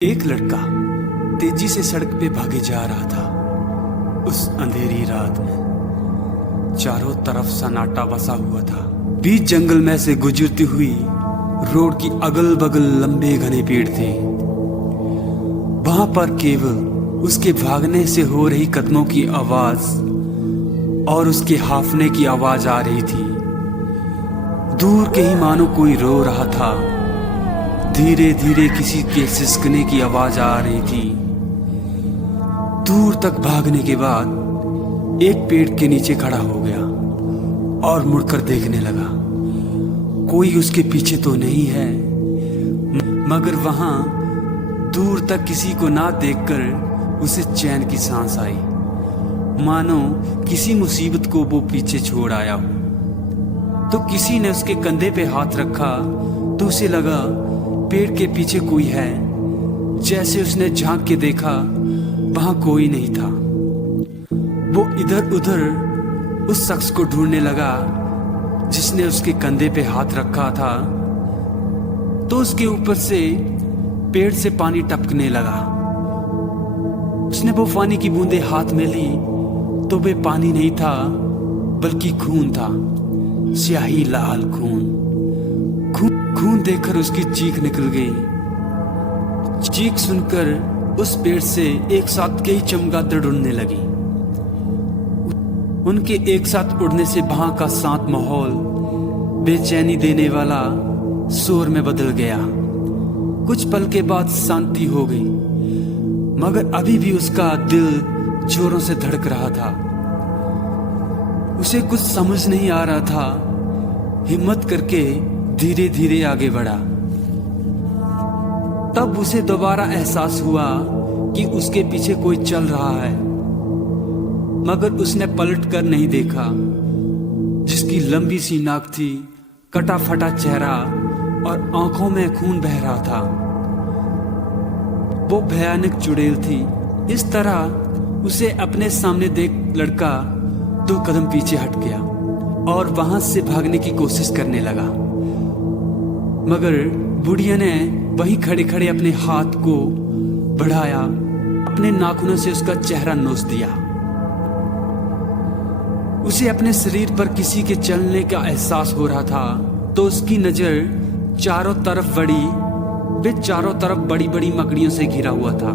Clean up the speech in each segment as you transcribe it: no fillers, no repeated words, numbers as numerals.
एक लड़का तेजी से सड़क पे भागे जा रहा था। उस अंधेरी रात में चारों तरफ सन्नाटा बसा हुआ था। बीच जंगल में से गुजरती हुई रोड की अगल बगल लंबे घने पेड़ थे। वहां पर केवल उसके भागने से हो रही कदमों की आवाज और उसके हाफने की आवाज आ रही थी। दूर कहीं मानो कोई रो रहा था। धीरे धीरे किसी के सिसकने की आवाज आ रही थी। दूर तक भागने के बाद एक पेड़ के नीचे खड़ा हो गया और मुड़कर देखने लगा। कोई उसके पीछे तो नहीं है, मगर वहां दूर तक किसी को ना देखकर उसे चैन की सांस आई, मानो किसी मुसीबत को वो पीछे छोड़ आया हो। तो किसी ने उसके कंधे पे हाथ रखा तो उसे लगा पेड़ के पीछे कोई है। जैसे उसने झांक के देखा, वहां कोई नहीं था। वो इधर उधर उस शख्स को ढूंढने लगा जिसने उसके कंधे पे हाथ रखा था। तो उसके ऊपर से पेड़ से पानी टपकने लगा। उसने वो पानी की बूंदें हाथ में ली तो वे पानी नहीं था, बल्कि खून था। स्याही लाल खून। खून देखकर उसकी चीख निकल गई। चीख सुनकर उस पेड़ से एक साथ कई चमगादड़ उड़ने लगी। उनके एक साथ उड़ने से वहां का शांत माहौल बेचैनी देने वाला शोर में बदल गया। कुछ पल के बाद शांति हो गई, मगर अभी भी उसका दिल जोरों से धड़क रहा था। उसे कुछ समझ नहीं आ रहा था। हिम्मत करके धीरे धीरे आगे बढ़ा। तब उसे दोबारा एहसास हुआ कि उसके पीछे कोई चल रहा है, मगर उसने पलट कर नहीं देखा। जिसकी लंबी सी नाक थी, कटा फटा चेहरा और आंखों में खून बह रहा था, वो भयानक चुड़ैल थी। इस तरह उसे अपने सामने देख लड़का 2 कदम पीछे हट गया और वहां से भागने की कोशिश करने लगा, मगर बुढ़िया ने वहीं खड़े खड़े अपने हाथ को बढ़ाया, अपने नाखूनों से उसका चेहरा नोच दिया। उसे अपने शरीर पर किसी के चलने का एहसास हो रहा था। तो उसकी नजर चारों तरफ वे चारों तरफ बड़ी बड़ी मकड़ियों से घिरा हुआ था।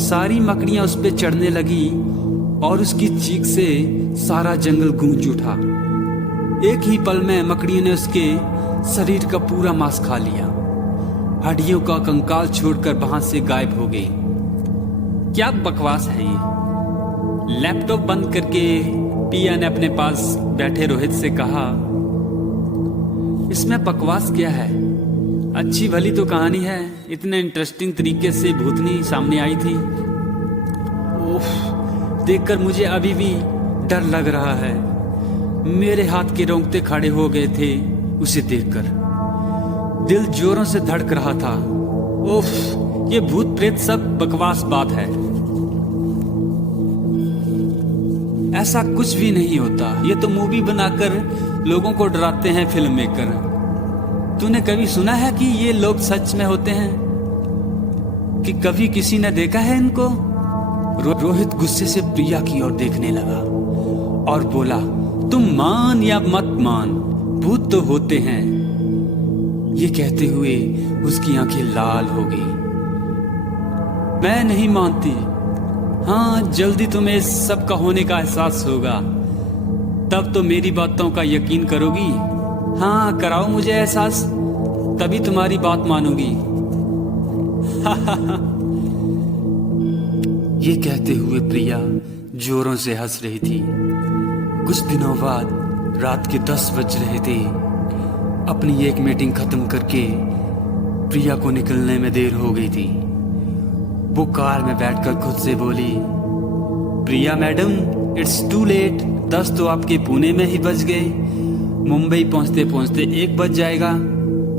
सारी मकड़ियां उस पे चढ़ने लगी और उसकी चीख से सारा जंगल गूंज उठा। एक ही पल में मकड़ियों ने उसके शरीर का पूरा मांस खा लिया। हड्डियों का कंकाल छोड़कर वहां से गायब हो गई। क्या बकवास है ये? लैपटॉप बंद करके पिया ने अपने पास बैठे रोहित से कहा, इसमें बकवास क्या है? अच्छी भली तो कहानी है। इतने इंटरेस्टिंग तरीके से भूतनी सामने आई थी। ओफ, देखकर मुझे अभी भी डर लग रहा है। मेरे हाथ के रोंगटे खड़े हो गए थे उसे देखकर। दिल जोरों से धड़क रहा था। उफ, ये भूत प्रेत सब बकवास बात है। ऐसा कुछ भी नहीं होता। ये तो मूवी बनाकर लोगों को डराते हैं फिल्म मेकर। तूने कभी सुना है कि ये लोग सच में होते हैं? कि कभी किसी ने देखा है इनको? रोहित गुस्से से प्रिया की ओर देखने लगा और बोला, तुम मान या मत मान, भूत तो होते हैं। ये कहते हुए उसकी आंखें लाल हो गई। मैं नहीं मानती। हाँ, जल्दी तुम्हें सब का होने का एहसास होगा, तब तो मेरी बातों का यकीन करोगी। हाँ, कराओ मुझे एहसास, तभी तुम्हारी बात मानूंगी। ये कहते हुए प्रिया जोरों से हंस रही थी। कुछ दिनों बाद रात के 10 बज रहे थे। अपनी एक मीटिंग खत्म करके प्रिया को निकलने में देर हो गई थी। वो कार में बैठकर खुद से बोली, प्रिया मैडम, इट्स टू लेट। 10 तो आपके पुणे में ही बज गए। मुंबई पहुंचते पहुंचते 1 बज जाएगा।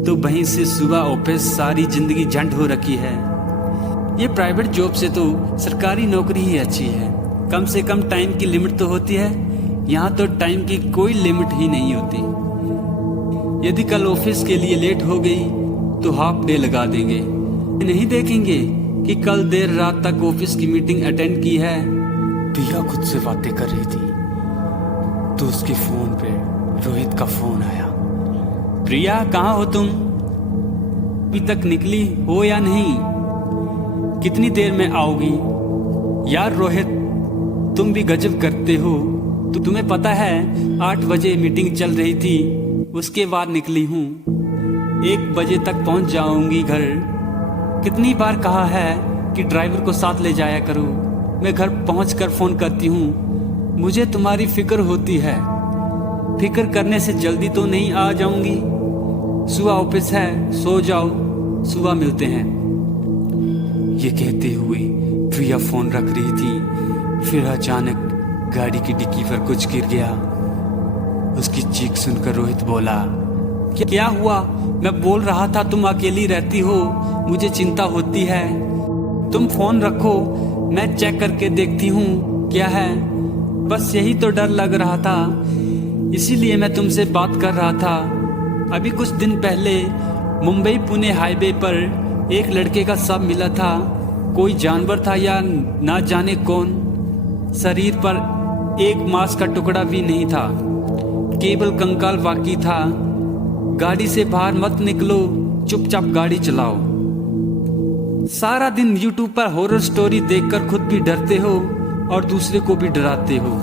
तो वहीं से सुबह ऑफिस, सारी जिंदगी झंड हो रखी है। ये प्राइवेट जॉब से तो सरकारी नौकरी ही अच्छी है। कम से कम टाइम की लिमिट तो होती है। यहाँ तो टाइम की कोई लिमिट ही नहीं होती। यदि कल ऑफिस के लिए लेट हो गई तो हाफ डे लगा देंगे। नहीं देखेंगे कि कल देर रात तक ऑफिस की मीटिंग अटेंड की है। प्रिया खुद से बातें कर रही थी तो उसके फोन पे रोहित का फोन आया। प्रिया, कहाँ हो तुम? अभी तक निकली हो या नहीं? कितनी देर में आओगी? यार रोहित, तुम भी गजब करते हो। तो तुम्हें पता है 8 बजे मीटिंग चल रही थी, उसके बाद निकली हूँ। 1 बजे तक पहुँच जाऊंगी घर। कितनी बार कहा है कि ड्राइवर को साथ ले जाया करो। मैं घर पहुंचकर फोन करती हूँ। मुझे तुम्हारी फिक्र होती है। फिक्र करने से जल्दी तो नहीं आ जाऊंगी। सुबह ऑफिस है, सो जाओ, सुबह मिलते हैं। ये कहते हुए प्रिया फोन रख रही थी, फिर अचानक गाड़ी की डिक्की पर कुछ गिर गया। उसकी चीख सुनकर रोहित बोला, क्या हुआ? मैं बोल रहा था तुम अकेली रहती हो, मुझे चिंता होती है। तुम फोन रखो, मैं चेक करके देखती हूँ क्या है। बस यही तो डर लग रहा था, इसीलिए मैं तुमसे बात कर रहा था। अभी कुछ दिन पहले मुंबई पुणे हाईवे पर एक लड़के का शव मिला था। कोई जानवर था या ना जाने कौन। शरीर पर एक मांस का टुकड़ा भी नहीं था, केवल कंकाल बाकी था। गाड़ी से बाहर मत निकलो, चुपचाप गाड़ी चलाओ। सारा दिन यूट्यूब पर हॉरर स्टोरी देखकर खुद भी डरते हो और दूसरे को भी डराते हो।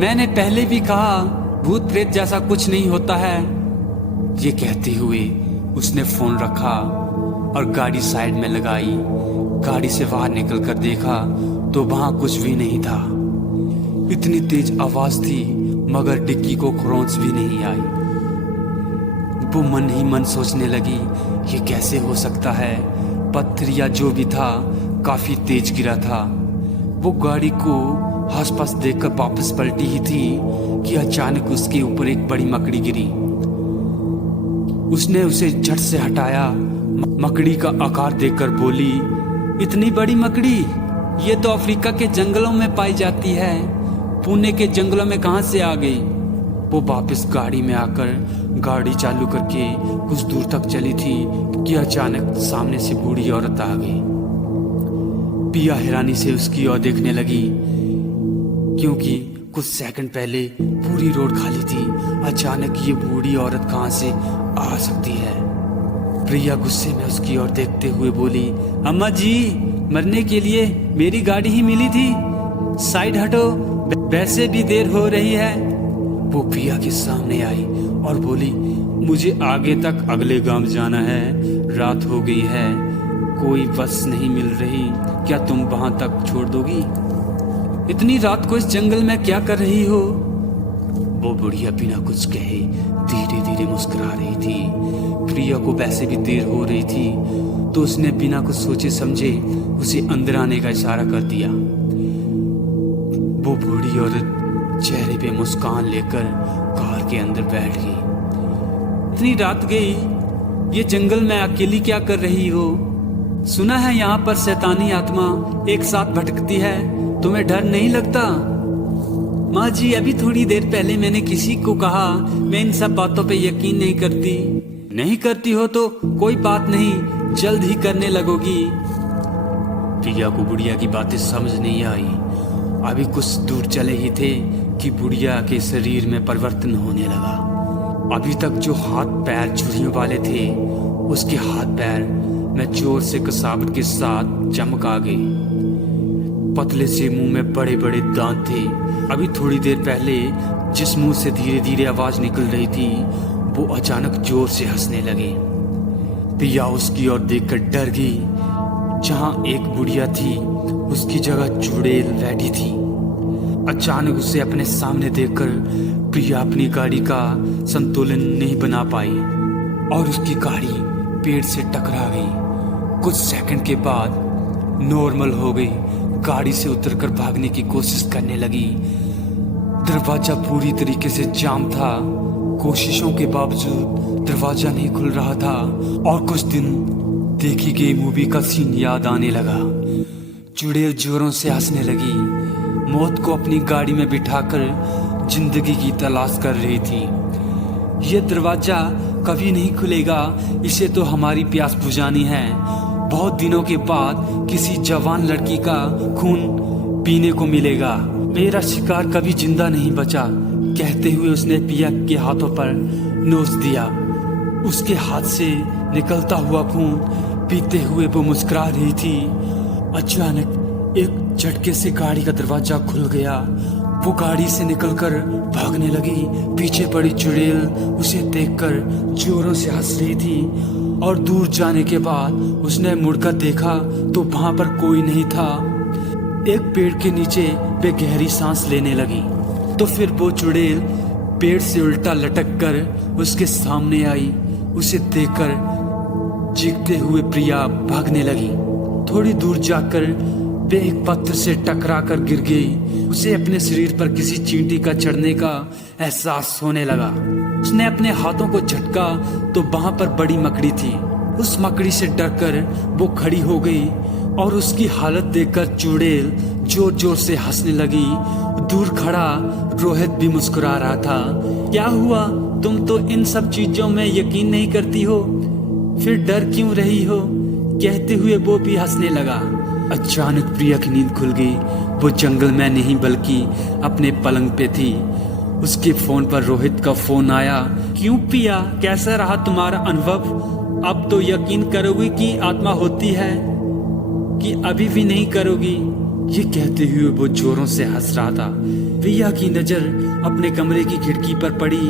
मैंने पहले भी कहा भूत प्रेत जैसा कुछ नहीं होता है। ये कहते हुए उसने फोन रखा और गाड़ी साइड में लगाई। गाड़ी से बाहर निकलकर देखा तो वहां कुछ भी नहीं था। इतनी तेज आवाज थी मगर डिक्की को खरोंच भी नहीं आई। वो मन ही मन सोचने लगी, ये कैसे हो सकता है? पत्थर या जो भी था काफी तेज गिरा था। वो गाड़ी को आसपास देखकर वापस पलटी ही थी कि अचानक उसके ऊपर एक बड़ी मकड़ी गिरी। उसने उसे झट से हटाया। मकड़ी का आकार देखकर बोली, इतनी बड़ी मकड़ी? ये तो अफ्रीका के जंगलों में पाई जाती है, पुणे के जंगलों में कहां से आ गई? वो वापस गाड़ी में आकर गाड़ी चालू करके कुछ दूर तक चली थी कि अचानक सामने से बूढ़ी औरत आ गई। पिया हैरानी से उसकी ओर देखने लगी क्योंकि कुछ सेकंड पहले पूरी रोड खाली थी। अचानक ये बूढ़ी औरत कहां से आ सकती है? प्रिया गुस्से में उसकी ओर देखते हुए बोली, अम्मा जी, मरने के लिए मेरी गाड़ी ही मिली थी, साइड हटो, वैसे भी देर हो रही है। वो प्रिया के सामने आई और बोली, मुझे आगे तक अगले गांव जाना है, रात हो गई है, कोई बस नहीं मिल रही, क्या तुम वहां तक छोड़ दोगी? इतनी रात को इस जंगल में क्या कर रही हो? वो बुढ़िया बिना कुछ कहे धीरे धीरे मुस्कुरा रही थी। प्रिया को वैसे भी देर हो रही थी तो उसने बिना कुछ सोचे समझे उसे अंदर आने का इशारा कर दिया। वो बूढ़ी औरत चेहरे पे मुस्कान लेकर कार के अंदर बैठ गई। इतनी रात गई, ये जंगल में अकेली क्या कर रही हो? सुना है यहाँ पर शैतानी आत्मा एक साथ भटकती है, तुम्हें डर नहीं लगता? माँ जी, अभी थोड़ी देर पहले मैंने किसी को कहा मैं इन सब बातों पे यकीन नहीं करती। नहीं करती हो तो कोई बात नहीं, जल्द ही करने लगोगी। प्रिया को बुढ़िया की बातें समझ नहीं आई। अभी कुछ दूर चले ही थे कि बुढ़िया के शरीर में परिवर्तन होने लगा। अभी तक जो हाथ पैर छुरियों वाले थे, उसके हाथ पैर में जोर से कसावट के साथ चमक आ गई। पतले से मुंह में बड़े बड़े दांत थे। अभी थोड़ी देर पहले जिस मुंह से धीरे धीरे आवाज निकल रही थी, वो अचानक जोर से हंसने लगे। प्रिया उसकी ओर देखकर डर गई। जहां एक बुढ़िया थी उसकी जगह चुड़ैल बैठी थी। अचानक उसे अपने सामने देखकर प्रिया अपनी गाड़ी का संतुलन नहीं बना पाई और उसकी गाड़ी पेड़ से टकरा गई। कुछ सेकंड के बाद नॉर्मल हो गई। गाड़ी से उतरकर भागने की कोशिश करने लगी। दरवाजा पूरी तरीके से जाम था। कोशिशों के बावजूद दरवाजा नहीं खुल रहा था और कुछ दिन देखी गई मूवी का सीन याद आने लगा। चुड़ैल जोरों से हंसने लगी। मौत को अपनी गाड़ी में बिठाकर जिंदगी की तलाश कर रही थी। यह दरवाजा कभी नहीं खुलेगा, इसे तो हमारी प्यास बुझानी है। बहुत दिनों के बाद किसी जवान लड़की का खून पीने को मिलेगा। मेरा शिकार कभी जिंदा नहीं बचा, कहते हुए उसने पिया के हाथों पर नोच दिया। उसके हाथ से निकलता हुआ खून पीते हुए वो मुस्कुरा रही थी। अचानक एक झटके से गाड़ी का दरवाजा खुल गया। वो गाड़ी से निकलकर भागने लगी। पीछे पड़ी चुड़ैल उसे देखकर जोरों से हंस रही थी और दूर जाने के बाद उसने मुड़कर देखा तो वहां पर कोई नहीं था। एक पेड़ के नीचे वे गहरी सांस लेने लगी तो फिर वो चुड़ैल पेड़ से उल्टा लटक कर उसके सामने आई। उसे देखकर चीखते हुए प्रिया भागने लगी। थोड़ी दूर जाकर वे एक पत्थर से टकरा कर गिर गई। उसे अपने शरीर पर किसी चींटी का चढ़ने का एहसास होने लगा। उसने अपने हाथों को झटका तो वहां पर बड़ी मकड़ी थी। उस मकड़ी से डरकर वो खड़ी हो गई और उसकी हालत देखकर चुड़ैल जोर जोर से हंसने लगी। दूर खड़ा रोहित भी मुस्कुरा रहा था। क्या हुआ, तुम तो इन सब चीजों में यकीन नहीं करती हो, फिर डर क्यों रही हो, कहते हुए वो भी हंसने लगा। अचानक प्रिया की नींद खुल गई। वो जंगल में नहीं बल्कि अपने पलंग पे थी। उसके फोन पर रोहित का फोन आया। क्यों प्रिया, कैसा रहा तुम्हारा अनुभव? अब तो यकीन करोगी कि आत्मा होती है कि अभी भी नहीं करोगी? ये कहते हुए वो जोरों से हंस रहा था। प्रिया की नजर अपने कमरे की खिड़की पर पड़ी।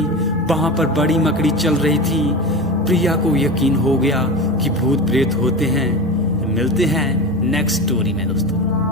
वहां पर बड़ी मकड़ी चल रही थी। प्रिया को यकीन हो गया कि भूत प्रेत होते हैं। मिलते हैं नेक्स्ट स्टोरी में दोस्तों।